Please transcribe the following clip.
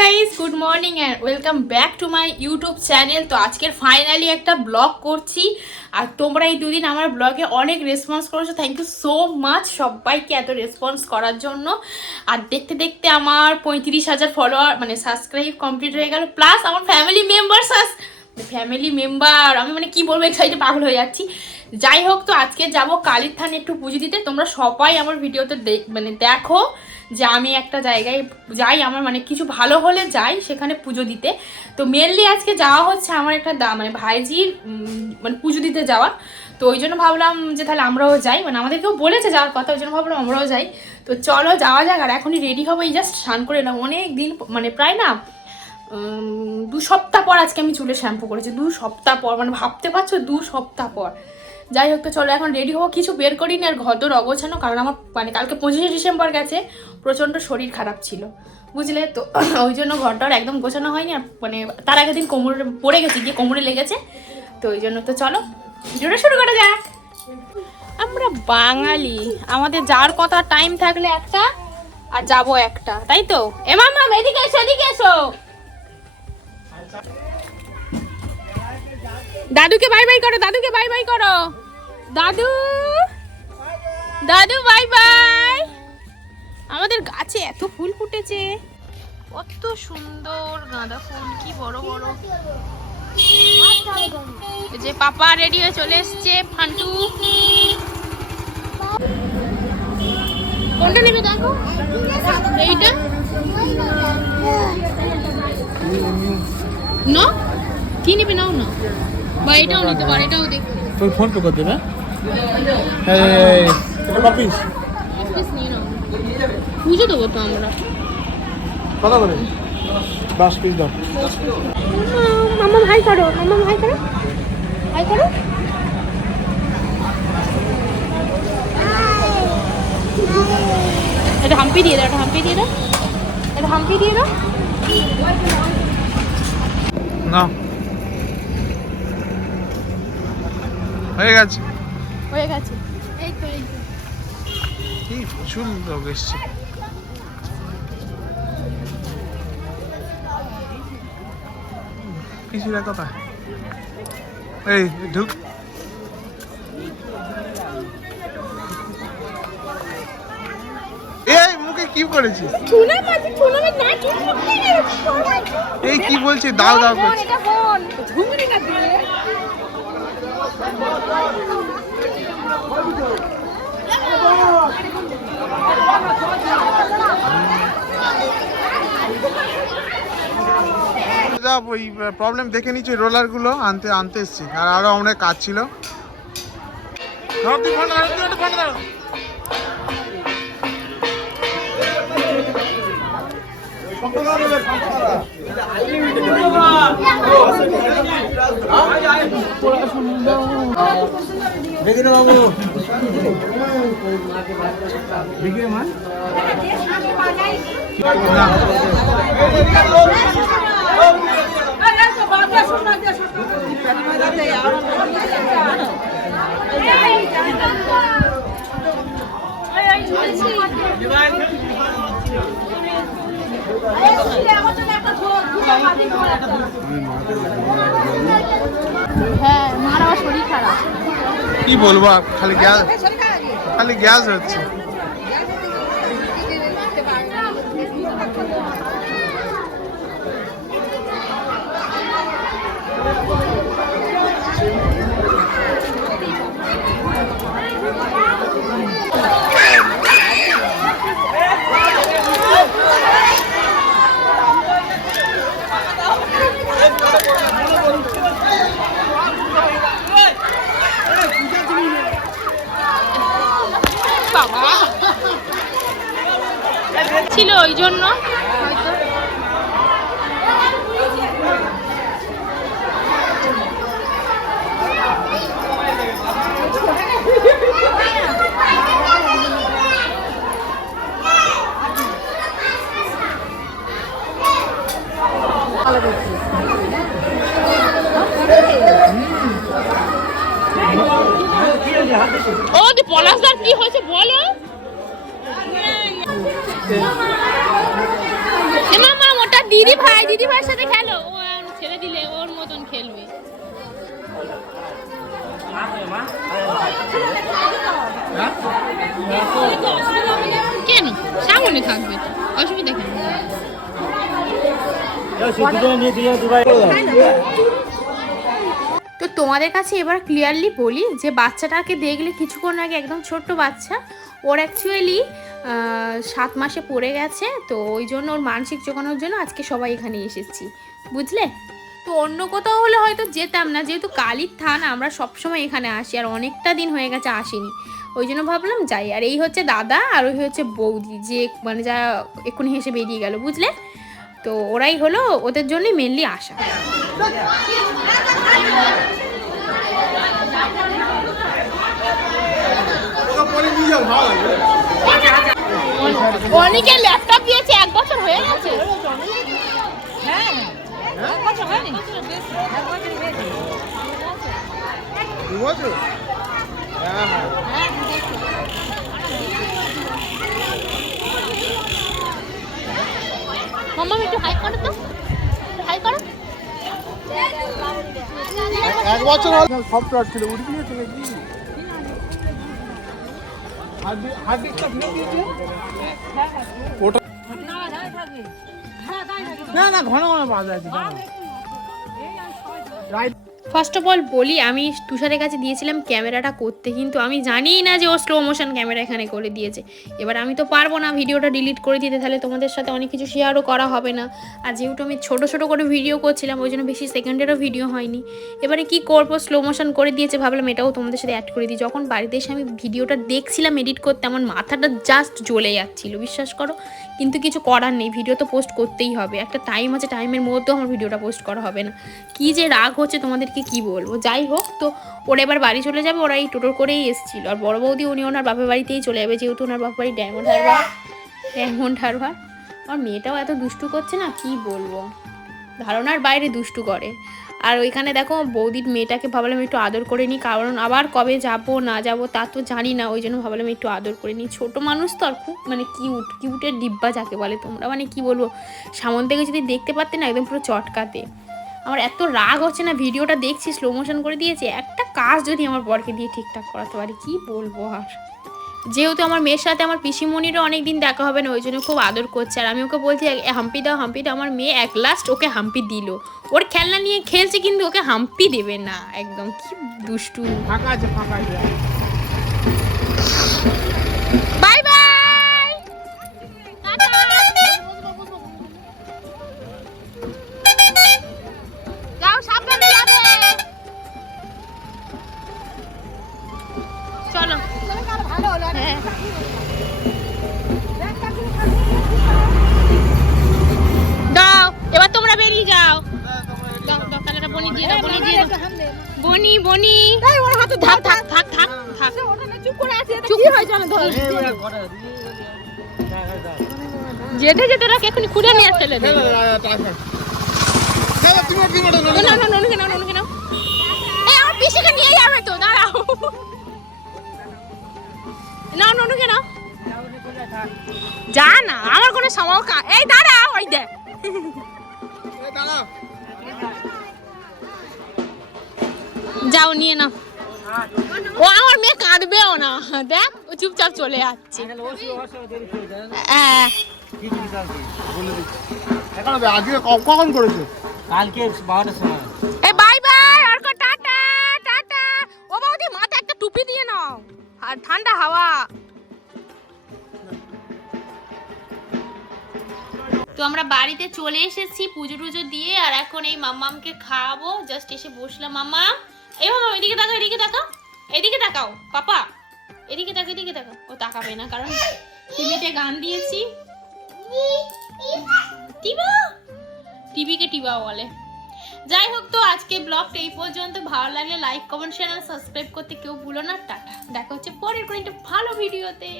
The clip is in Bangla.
Guys good morning and welcome back to my YouTube channel তো আজকের ফাইনালি একটা ব্লগ করছি। আর তোমরা এই দুদিন আমার ব্লগে অনেক রেসপন্স করেছ। থ্যাংক ইউ সো মাচ সবাইকে এত রেসপন্স করার জন্য। আর দেখতে দেখতে আমার পঁয়ত্রিশ হাজার ফলোয়ার মানে সাবস্ক্রাইব কমপ্লিট হয়ে গেল। প্লাস আমার ফ্যামিলি মেম্বার্স ফ্যামিলি মেম্বার আমি মানে কি বলব এক্সাইটে পাগল হয়ে যাচ্ছি। যাই হোক, তো আজকে যাব কালীর থানে একটু পুজো দিতে। তোমরা সবাই আমার ভিডিওতে মানে দেখো। যে আমি একটা জায়গায় যাই, আমার মানে কিছু ভালো হলে যাই সেখানে পুজো দিতে। তো মেনলি আজকে যাওয়া হচ্ছে আমার একটা দা মানে ভাইজির মানে পুজো দিতে যাওয়া। তো ওই জন্য ভাবলাম যে তাহলে আমরাও যাই। মানে আমাদেরকেও বলেছে যাওয়ার কথা, ওই জন্য ভাবলাম আমরাও যাই। তো চলো যাওয়া যাক, আর এখনই রেডি হব। এই জাস্ট স্নান করে এলাম। অনেক দিন মানে প্রায় না দু সপ্তাহ পর আজকে আমি চুলে শ্যাম্পু করেছি। দু সপ্তাহ পর মানে ভাবতে পারছ দু সপ্তাহ পর। যাই হোক চলো, এখন রেডি হব। কিছু বের করিনি আর ঘর অগোছানো, কারণ আমার মানে কালকে পঁচিশে ডিসেম্বর গেছে, প্রচণ্ড শরীর খারাপ ছিল, বুঝলে? তো ওই জন্য ঘরটার একদম গোছানো হয়নি আর মানে তার আগের দিন কোমরে, পড়ে গেছে, গিয়ে কোমরে লেগেছে। তো ওই জন্য তো চলো, ভিডিওটা শুরু করা যাক। আমরা বাঙালি, আমাদের যার কথা টাইম থাকলে একটা, আর যাব একটা, তাই তো? এ মামা, এদিকে এসো এদিকে এসো। দাদুকে বাই বাই করো, দাদুকে বাই বাই করো। দাদু? দাদু বাই বাই আমাদের গাছে এত ফুল ফুটেছে। কত সুন্দর গাঁদা ফুল, কি বড় বড়। যে পাপা রেডি হয়ে চলে এসছে, ফান্টু। কোনটা নেবে দেখো? এইটা? না? কি নেবে নাও না? বা এটাও নিতে পারো, এটাও দেখতে তুই ফোন পে করে দেবে পুজো তো আমরা। কত করে দশ পিস দাও। মামা ভাই করো মামা ভাই করো। ভাই করো। এটা হাম্পি দিয়ে দাও এটা হাম্পি দিয়ে দাও এটা হাম্পি দিয়ে দাও। না। হয়ে গেছে? হয়ে গেছে। এই তো এই এই প্রচুর লোক এসছে। পিসিরা কথা। এই ঢুক। এই মুখে কি করেছিস? এই কি বলছে? দাও দাও করছে এটা ফোন ঝুমরিটা দিয়ে যা ওই প্রবলেম দেখে নিচ্ছি রোলারগুলো আনতে আনতে এসছি। আর আরও অনেক কাজ ছিল। ধর, তুই বাবু একটা ফোনটা ধর। হ্যাঁ মার আবার শরীর খারাপ কি বলব খালি গ্যাস খালি গ্যাস হচ্ছে বাবা ছিল ওই জন্য? হয়তো ও পলাশদার কি হয়েছে বলো? দিদি ভাই, দিদি ভাইয়ের সাথে খেলো। ও ছেড়ে দিলে, ওর মতন খেলবে। কেন? সামনে থাকবে অসুবিধা কেন? তো তোমাদের কাছে এবার ক্লিয়ারলি বলি যে বাচ্চাটাকে দেখলে কিছুক্ষণ আগে একদম ছোট্ট বাচ্চা ওর অ্যাকচুয়ালি সাত মাসে পড়ে গেছে, তো ওই জন্য ওর মানসিক জোগানোর জন্য আজকে সবাই এখানে এসেছি। বুঝলে? তো অন্য কোথাও হলে হয়তো যেতাম না, যেহেতু কালির থান, আমরা সবসময় এখানে আসি, আর অনেকটা দিন হয়ে গেছে আসিনি। ওই জন্য ভাবলাম যাই, আর এই হচ্ছে দাদা, আর ওই হচ্ছে বৌদি, যে মানে যা এক্ষুনি হেসে বেরিয়ে গেল, বুঝলে? তো ওরাই হলো ওদের জন্যই মেনলি আসা। অনেকের ল্যাপটপ দিয়েছে, এক বছর হয়ে গেছে। হ্যাঁ মাম্মা, একটু হাই করো তো। হাই করো। এক বছর হলো। সফটওয়্যার ছিল উড়ে নাকি? ওটা না না ঘন ঘন পাওয়া আছে রাইট ফার্স্ট অফ অল বলি, আমি তুষারের কাছে দিয়েছিলাম ক্যামেরাটা করতে, কিন্তু আমি জানি না যে ও স্লো মোশন ক্যামেরা এখানে করে দিয়েছে। এবার আমি তো পারব না ভিডিওটা ডিলিট করে দিতে, তাহলে তোমাদের সাথে অনেক কিছু শেয়ারও করা হবে না। আর যেহেতু আমি ছোটো ছোটো করে ভিডিও করছিলাম, ওই জন্য বেশি সেকেন্ডেরও ভিডিও হয়নি। এবারে কি করব? স্লো মোশন করে দিয়েছে, ভাবলাম এটাও তোমাদের সাথে অ্যাড করে দিই। যখন বাড়িতে এসে আমি ভিডিওটা দেখছিলাম এডিট করতে, আমার মাথাটা জাস্ট জ্বলে যাচ্ছিল, বিশ্বাস করো? কিন্তু কিছু করার নেই ভিডিও তো পোস্ট করতেই হবে। একটা টাইম আছে টাইমের মধ্যেও আমার ভিডিওটা পোস্ট করা হবে না। কি যে রাগ হচ্ছে তোমাদেরকে কি বলব? যাই হোক, তো ওরা এবার বাড়ি চলে যাবে, ওরা এই টোটোর করেই এসেছিল। আর বড় বৌদি, উনি ওনার বাপের বাড়িতেই চলে যাবে, যেহেতু ওনার বাপের বাড়ি ডায়মন্ড হারবার ডায়মন্ড হারবার আর মেয়েটাও এত দুষ্টু করছে না, কি বলব? ধারণার বাইরে দুষ্টু করে। আর ওইখানে দেখো বৌদির মেয়েটাকে ভাবলাম একটু আদর করে নিই, কারণ আবার কবে যাব, না যাব তা তো জানি না, ওই জন্য ভাবলাম একটু আদর করে নিই। ছোটো মানুষ তো আর খুব মানে কিউট কিউটের ডিব্বা যাকে বলে তোমরা মানে কি বলব, সামন থেকে যদি দেখতে পারতে না একদম পুরো চটকাতে। আমার এত রাগ হচ্ছে না, ভিডিওটা দেখছি স্লো মোশন করে দিয়েছে, একটা কাজ যদি আমার বরকে দিয়ে ঠিকঠাক করাতে পারি, কি বলব আর? যেহেতু আমার মেয়ের সাথে আমার পিসিমণিরও অনেক দিন দেখা হবে না, ওই জন্য খুব আদর করছে। আর আমি ওকে বলছি, হাম্পি দাও হাম্পি দাও। আমার মেয়ে এক লাস্ট ওকে হাম্পি দিল। ওর খেলনা নিয়ে খেলছে কিন্তু ওকে হাম্পি দেবে না। একদম কি দুষ্টু। ফাঁকা আছে ফাঁকা আছে। থাক থাক থাক থাক থাক চুপ করে আছে যেতে যেতে ওরা এখনই খুঁড়ে নিয়ে ফেলে দেবে না এই আমার পিসিকে নিয়ে যাবে তো দাঁড়াও। যা না আমার কোনো সময় কা এই দাঁড়াও ওই দে দাঁড়া যাও নিয়ে নাও। ও, আমার মেয়ে কাঁদবেও না। দেখ, ও চুপচাপ চলে যাচ্ছে। হ্যাঁ। একটা টুপি দিয়ে নাও। ঠান্ডা হাওয়া। তো আমরা বাড়িতে চলে এসেছি পুজো টুজো দিয়ে, আর এখন এই মাম্মামকে খাওয়াবো। জাস্ট এসে বসলাম মাম্মা এই মাম্মা এদিকে তাকাও এদিকে তাকাও। এদিকে তাকাও, পাপা। এদিকে তাকাও এদিকে তাকাও। ও তাকাবে না, কারণ টিভিতে গান দিয়েছি। টিবা টিভিকে টিবা বলে। যাই হোক তো আজকে ব্লগটা এই পর্যন্ত। ভালো লাগলে লাইক কমেন্ট শেয়ার সাবস্ক্রাইব করতে কেউ ভুলো না। টাটা। দেখা হচ্ছে পরের কোনো একটা ভালো ভিডিওতে।